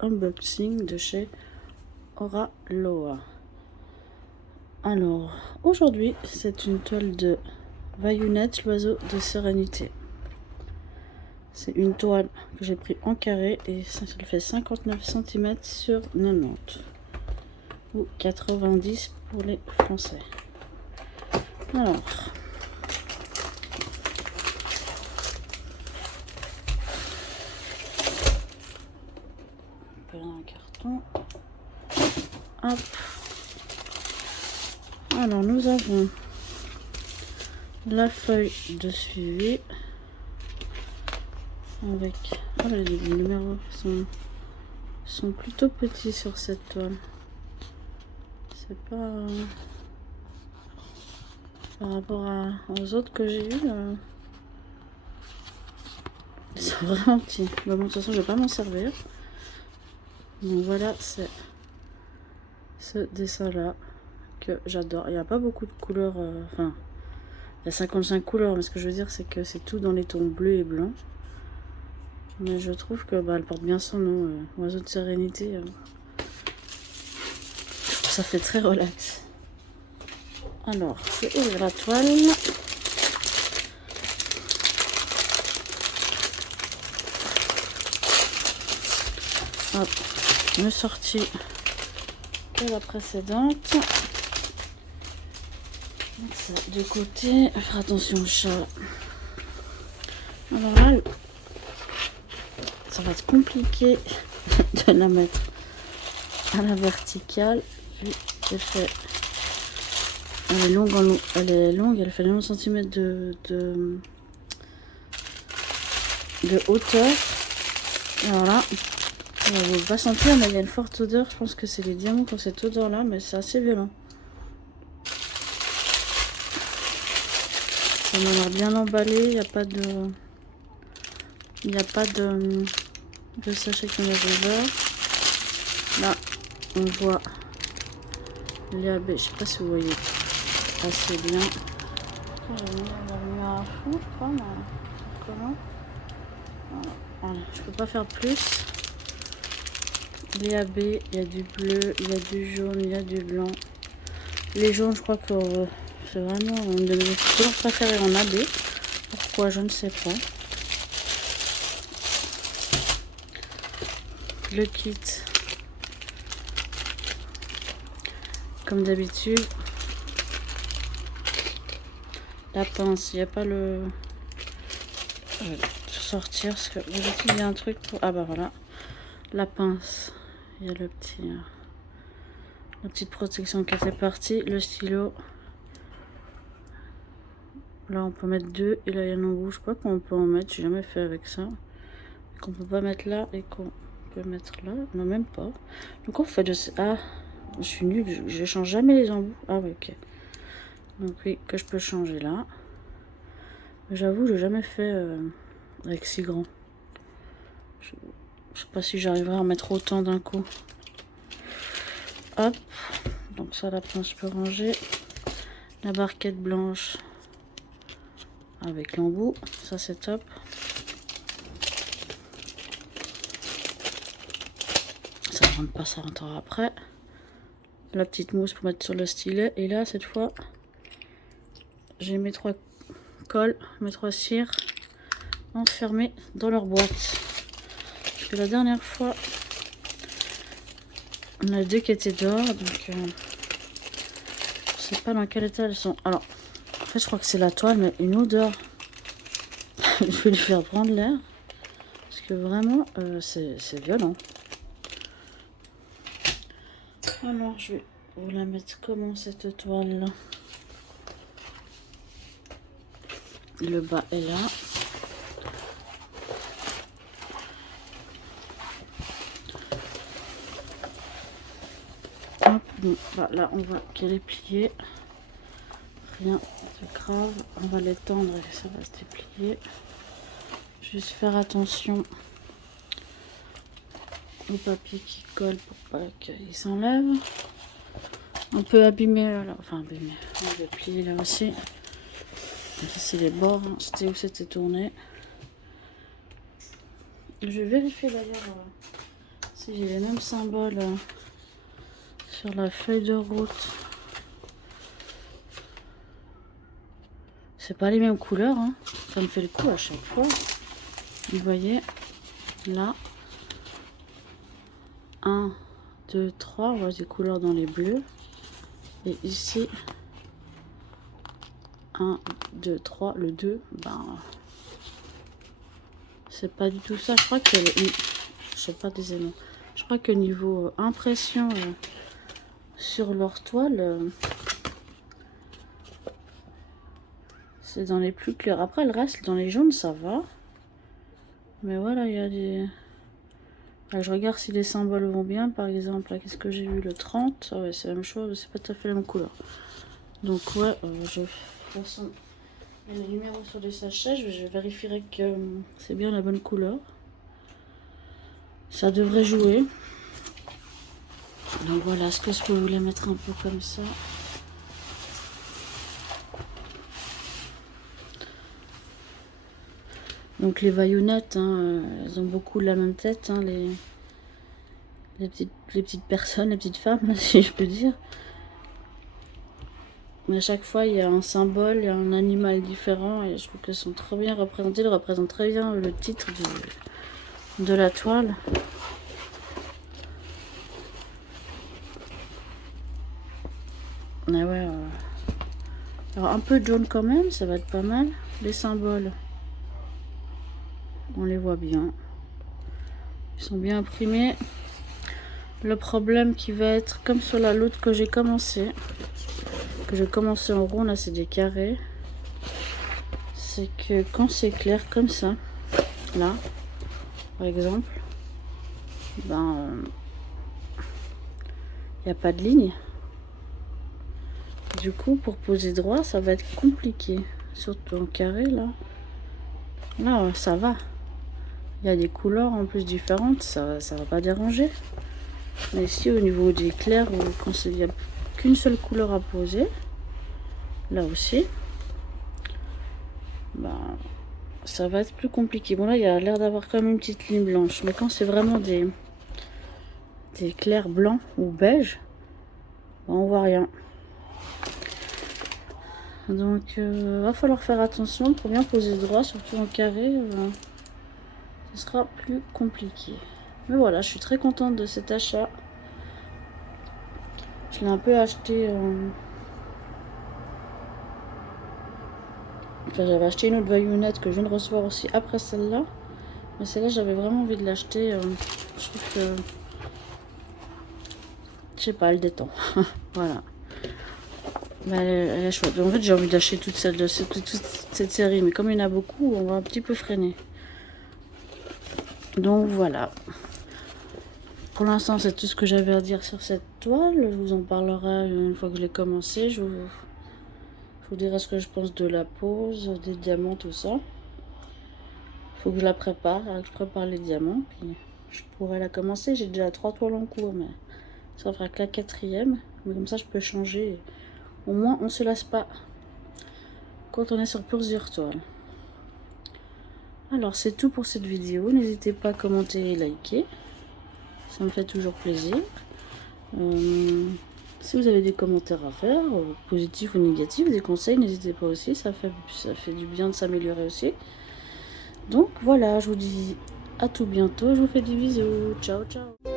unboxing de chez Oraloa. Alors, aujourd'hui, c'est une toile de Vaillunette, l'oiseau de sérénité. C'est une toile que j'ai pris en carré et ça fait 59 cm sur 90 ou 90 pour les Français. Alors, un carton. Hop. Alors, nous avons la feuille de suivi avec les numéros sont plutôt petits sur cette toile. C'est pas par rapport aux autres que j'ai eu, ils sont vraiment petits. Bon, de toute façon, je vais pas m'en servir. Donc voilà, c'est ce dessin là que j'adore. Il n'y a pas beaucoup de couleurs, enfin il y a 55 couleurs, mais ce que je veux dire c'est que c'est tout dans les tons bleus et blancs. Mais je trouve que elle porte bien son nom, oiseau de sérénité. Ça fait très relax. Alors, je vais ouvrir la toile. Hop, me sorti de la précédente. Ça de côté, faire attention au chat. Alors là, ça va être compliqué de la mettre à la verticale vu qu'elle fait, elle est longue, elle fait 90 cm de hauteur. Alors là, vous ne pouvez pas sentir, mais il y a une forte odeur. Je pense que c'est les diamants qui ont cette odeur là, mais c'est assez violent. Ça m'a l'air bien emballé, il n'y a pas de sachet qu'on a ouvert. Là, on voit les AB, je sais pas si vous voyez assez bien. J'ai mis la lumière à fond, je crois, mais comment? Voilà, je peux pas faire plus. Les AB, il y a du bleu, il y a du jaune, il y a du blanc. Les jaunes, je crois que c'est vraiment une de mes couleurs préférées en AB. Pourquoi, je ne sais pas. Le kit, comme d'habitude. La pince, il n'y a pas le... Je vais sortir parce que d'habitude il y a un truc pour... Ah bah voilà. La pince, il y a le petit... la petite protection qui fait partie. Le stylo. Là on peut mettre deux et là il y a un embout. Je sais pas qu'on peut en mettre, j'ai jamais fait avec ça. Qu'on peut pas mettre là et qu'on peut mettre là. Non, même pas. Donc en fait, ah, je suis nulle, je change jamais les embouts. Ah ouais, ok. Donc oui, que je peux changer là. Mais j'avoue, j'ai jamais fait avec si grand. Je sais pas si j'arriverai à en mettre autant d'un coup. Hop. Donc ça, la pince, je peux ranger. La barquette blanche avec l'embout. Ça, c'est top. Ça rentre pas, ça rentrera après. La petite mousse pour mettre sur le stylet. Et là, cette fois, j'ai mes 3 cols, mes 3 cires enfermés dans leur boîte. Parce que la dernière fois, on a 2 qui étaient dehors, donc je sais pas dans quel état elles sont. Alors, en fait, je crois que c'est la toile, mais une odeur. Je vais lui faire prendre l'air. Parce que vraiment, c'est violent. Alors, je vais vous la mettre comment cette toile là. Le bas est là. Hop, bon, bah, là, on voit qu'elle est pliée. Rien de grave. On va l'étendre et ça va se déplier. Juste faire attention au papier qui colle pour pas qu'il s'enlève. On peut abîmer là, enfin abîmer. On va plier là aussi. Ici les bords, hein, c'était où c'était tourné. Je vais vérifier d'ailleurs Si j'ai les mêmes symboles sur la feuille de route. C'est pas les mêmes couleurs, hein. Ça me fait le coup à chaque fois. Vous voyez, là, 1, 2, 3, on voit des couleurs dans les bleus. Et ici, 1, 2, 3, le 2, ben, c'est pas du tout ça. Je crois que, je sais pas des éléments. Je crois que niveau impression sur leur toile, c'est dans les plus clairs. Après, le reste, dans les jaunes, ça va. Mais voilà, il y a des... Là, je regarde si les symboles vont bien. Par exemple, là, qu'est-ce que j'ai vu? Le 30. Ah ouais, c'est la même chose. C'est pas tout à fait la même couleur. Donc, ouais, de toute façon, il y a les numéros sur les sachets. Je vérifierai que c'est bien la bonne couleur. Ça devrait jouer. Donc, voilà. Est-ce que je peux vous les mettre un peu comme ça? Donc les baïonnettes, hein, elles ont beaucoup la même tête, hein, les petites personnes, les petites femmes, si je peux dire. Mais à chaque fois, il y a un symbole, il y a un animal différent, et je trouve qu'elles sont trop bien représentées. Elles représentent très bien le titre de la toile. Ah ouais, alors un peu de jaune quand même, ça va être pas mal. Les symboles, on les voit bien. Ils sont bien imprimés. Le problème qui va être comme sur la l'autre que j'ai commencé en rond, là c'est des carrés. C'est que quand c'est clair comme ça, là, par exemple, ben, il n'y a pas de ligne. Du coup, pour poser droit, ça va être compliqué. Surtout en carré, là. Là, ça va. Il y a des couleurs en plus différentes, ça va pas déranger. Mais ici, au niveau des clairs, quand il n'y a qu'une seule couleur à poser, là aussi, ben, ça va être plus compliqué. Bon, là, il y a l'air d'avoir quand même une petite ligne blanche. Mais quand c'est vraiment des clairs blancs ou beige, ben, on voit rien. Donc, va falloir faire attention pour bien poser droit, surtout en carré. Ce sera plus compliqué. Mais voilà, je suis très contente de cet achat. Je l'ai un peu acheté. Enfin, j'avais acheté une autre baïonnette que je viens de recevoir aussi après celle-là. Mais celle-là, j'avais vraiment envie de l'acheter. Je trouve que... Je sais pas, elle détend. Voilà. Mais elle est chouette. En fait, j'ai envie d'acheter toute cette série. Mais comme il y en a beaucoup, on va un petit peu freiner. Donc voilà. Pour l'instant, c'est tout ce que j'avais à dire sur cette toile. Je vous en parlerai une fois que je l'ai commencé. Je vous dirai ce que je pense de la pose, des diamants, tout ça. Il faut que je la prépare, que je prépare les diamants. Puis je pourrais la commencer. J'ai déjà 3 toiles en cours, mais ça fera que la 4e. Mais comme ça, je peux changer. Au moins, on ne se lasse pas quand on est sur plusieurs toiles. Alors, c'est tout pour cette vidéo. N'hésitez pas à commenter et liker. Ça me fait toujours plaisir. Si vous avez des commentaires à faire, positifs ou négatifs, des conseils, n'hésitez pas aussi. Ça fait du bien de s'améliorer aussi. Donc voilà, je vous dis à tout bientôt. Je vous fais des bisous. Ciao, ciao.